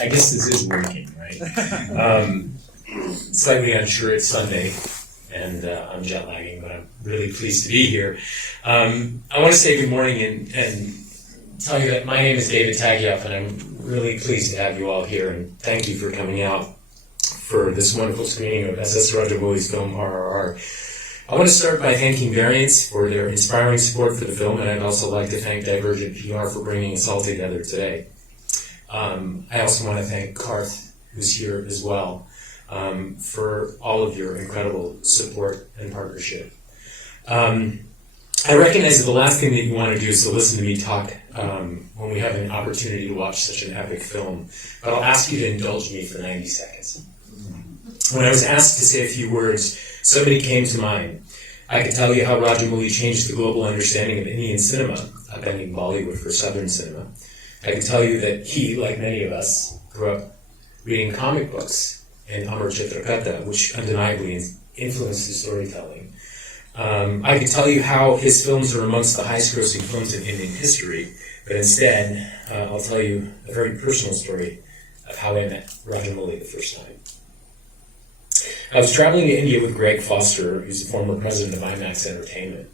I guess this is working, right? Slightly unsure it's Sunday, and I'm jet lagging, but I'm really pleased to be here. I want to say good morning and tell you that my name is David Taghioff, and I'm really pleased to have you all here, and thank you for coming out for this wonderful screening of SS Rajamouli's film RRR. I want to start by thanking Variants for their inspiring support for the film, and I'd also like to thank Divergent PR for bringing us all together today. I also want to thank Karth, who's here as well, for all of your incredible support and partnership. I recognize that the last thing that you want to do is to listen to me talk when we have an opportunity to watch such an epic film, but I'll ask you to indulge me for 90 seconds. When I was asked to say a few words, so many came to mind. I could tell you how Rajamouli changed the global understanding of Indian cinema, upending Bollywood for Southern cinema. I could tell you that he, like many of us, grew up reading comic books and Amar Chitrakatha, which undeniably influenced his storytelling. I could tell you how his films are amongst the highest-grossing films in Indian history, but instead, I'll tell you a very personal story of how I met Rajamouli the first time. I was traveling to India with Greg Foster, who's the former president of IMAX Entertainment,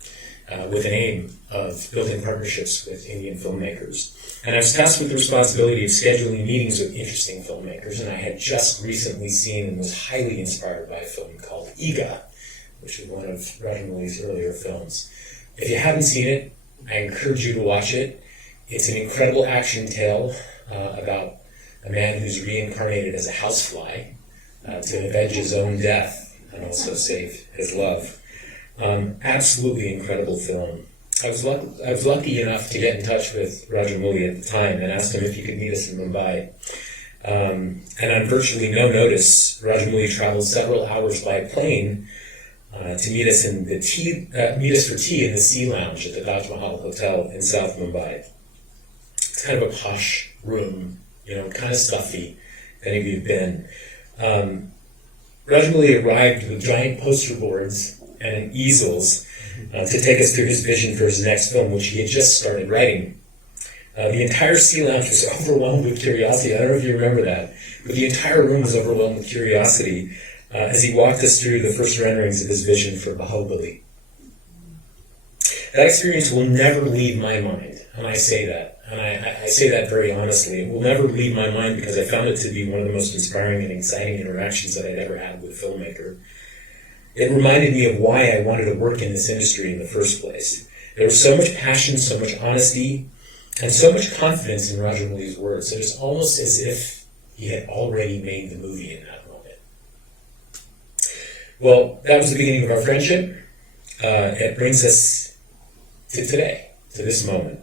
with an aim of building partnerships with Indian filmmakers. And I was tasked with the responsibility of scheduling meetings with interesting filmmakers, and I had just recently seen and was highly inspired by a film called Iga, which is one of Rajamouli's earlier films. If you haven't seen it, I encourage you to watch it. It's an incredible action tale about a man who's reincarnated as a housefly to avenge his own death and also save his love. Absolutely incredible film. I was lucky enough to get in touch with Rajamouli at the time and asked him if he could meet us in Mumbai. And on virtually no notice, Rajamouli traveled several hours by plane to meet us for tea in the Sea Lounge at the Taj Mahal Hotel in South Mumbai. It's kind of a posh room, kind of stuffy, if any of you have been. Rajamouli arrived with giant poster boards and easels to take us through his vision for his next film, which he had just started writing. The entire Sea Lounge was overwhelmed with curiosity. I don't know if you remember that, but the entire room was overwhelmed with curiosity as he walked us through the first renderings of his vision for Baahubali. That experience will never leave my mind, and I say that. And I say that very honestly. It will never leave my mind because I found it to be one of the most inspiring and exciting interactions that I'd ever had with a filmmaker. It reminded me of why I wanted to work in this industry in the first place. There was so much passion, so much honesty, and so much confidence in Rajamouli's words. It was almost as if he had already made the movie in that moment. Well, that was the beginning of our friendship. It brings us to today, to this moment.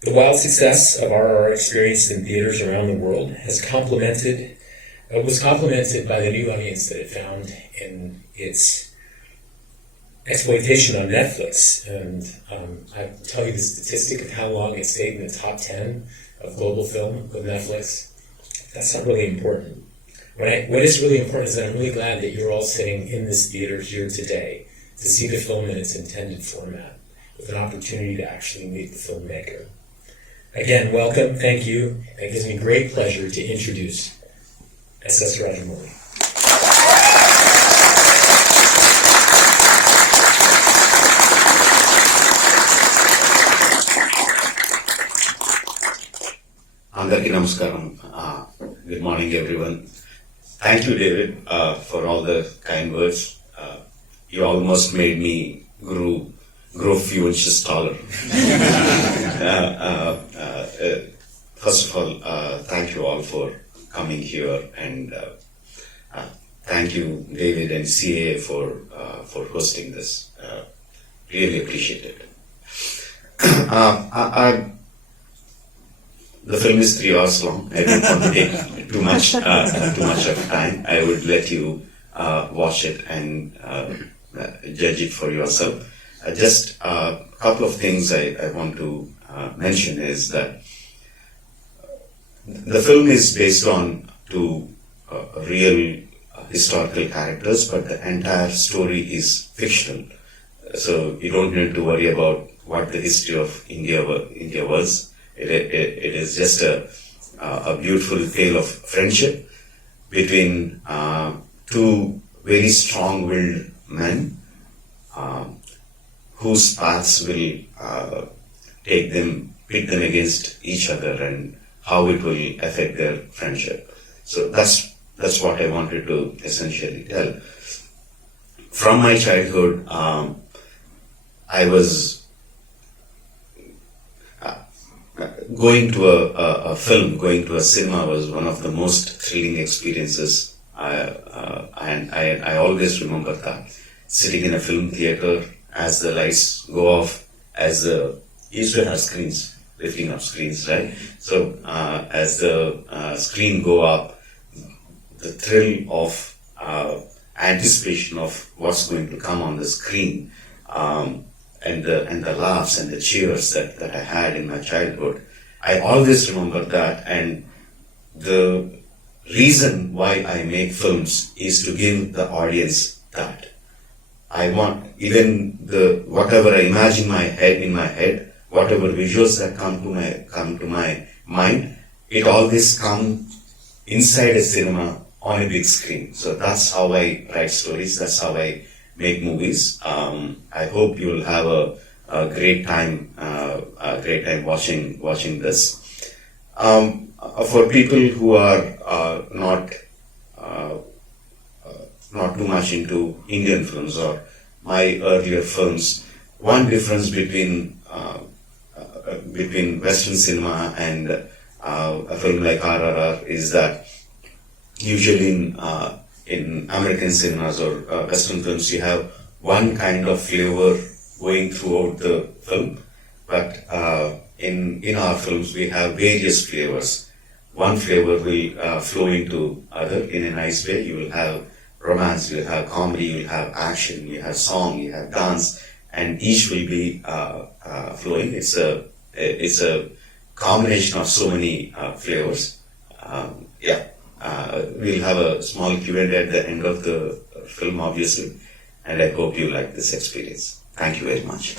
The wild success of RRR experienced in theaters around the world was complemented by the new audience that it found in its exploitation on Netflix. And I tell you the statistic of how long it stayed in the top 10 of global film with Netflix. That's not really important. What is really important is that I'm really glad that you're all sitting in this theater here today to see the film in its intended format, with an opportunity to actually meet the filmmaker. Again, welcome, thank you. It gives me great pleasure to introduce SS Rajamouli. Andarki namaskaram. Good morning, everyone. Thank you, David, for all the kind words. You almost made me grow a few inches taller. First of all, thank you all for coming here, and thank you, David and CAA, for hosting this. Really appreciate it. The film is 3 hours long. I don't want to take too much of time. I would let you watch it and judge it for yourself. Just a couple of things I want to mention is that the film is based on two real historical characters, but the entire story is fictional. So you don't need to worry about what the history of India was. It is just a beautiful tale of friendship between two very strong-willed men whose paths will pit them against each other, and how it will affect their friendship. So that's what I wanted to essentially tell. From my childhood, I was going to a film, going to a cinema was one of the most thrilling experiences. And I always remember that. Sitting in a film theater as the lights go off, as the used to have screens, lifting up screens, right? So as the screen go up, the thrill of anticipation of what's going to come on the screen, and the laughs and the cheers that I had in my childhood, I always remember that. And the reason why I make films is to give the audience that. I want even whatever I imagine in my head, whatever visuals that come to my mind, it always comes inside a cinema on a big screen. So that's how I write stories. That's how I make movies. I hope you will have a great time watching this. For people who are not too much into Indian films or my earlier films, one difference between Western cinema and a film like RRR is that usually in American cinemas or Western films, you have one kind of flavor going throughout the film, but in our films we have various flavors. One flavor will flow into other in a nice way. You will have romance, you will have comedy, you will have action, you have song, you have dance, and each will be flowing. It's a combination of so many flavors. We'll have a small Q&A at the end of the film, obviously, and I hope you like this experience. Thank you very much.